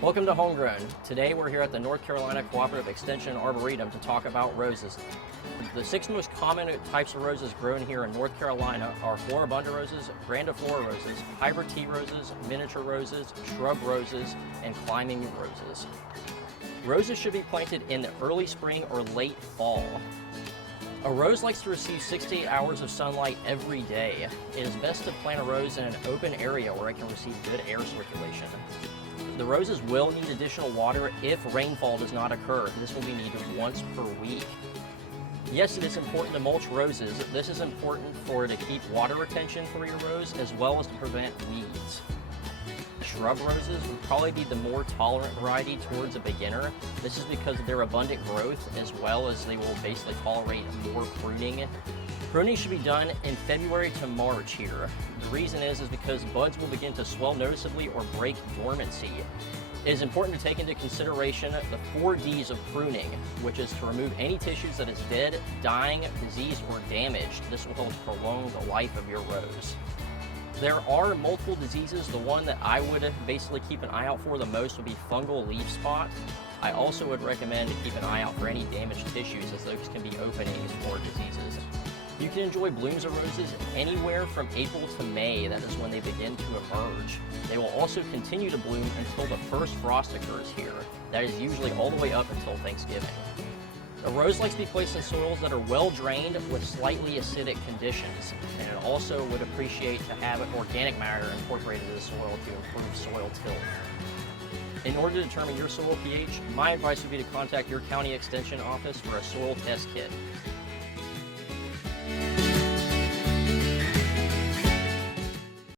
Welcome to Homegrown. Today we're here at the North Carolina Cooperative Extension Arboretum to talk about roses. The 6 most common types of roses grown here in North Carolina are Floribunda roses, grandiflora roses, hybrid tea roses, miniature roses, shrub roses, and climbing roses. Roses should be planted in the early spring or late fall. A rose likes to receive 6 to 8 hours of sunlight every day. It is best to plant a rose in an open area where it can receive good air circulation. The roses will need additional water if rainfall does not occur. This will be needed once per week. Yes, it is important to mulch roses. This is important to keep water retention for your rose as well as to prevent weeds. Shrub roses would probably be the more tolerant variety towards a beginner. This is because of their abundant growth as well as they will basically tolerate more pruning. Pruning should be done in February to March here. The reason is because buds will begin to swell noticeably or break dormancy. It is important to take into consideration the 4 Ds of pruning, which is to remove any tissues that is dead, dying, diseased, or damaged. This will help prolong the life of your rose. There are multiple diseases. The one that I would basically keep an eye out for the most would be fungal leaf spot. I also would recommend to keep an eye out for any damaged tissues, as those can be openings for diseases. You can enjoy blooms of roses anywhere from April to May. That is when they begin to emerge. They will also continue to bloom until the first frost occurs here. That is usually all the way up until Thanksgiving. A rose likes to be placed in soils that are well drained with slightly acidic conditions, and it also would appreciate to have organic matter incorporated into the soil to improve soil tilth. In order to determine your soil pH, my advice would be to contact your county extension office for a soil test kit.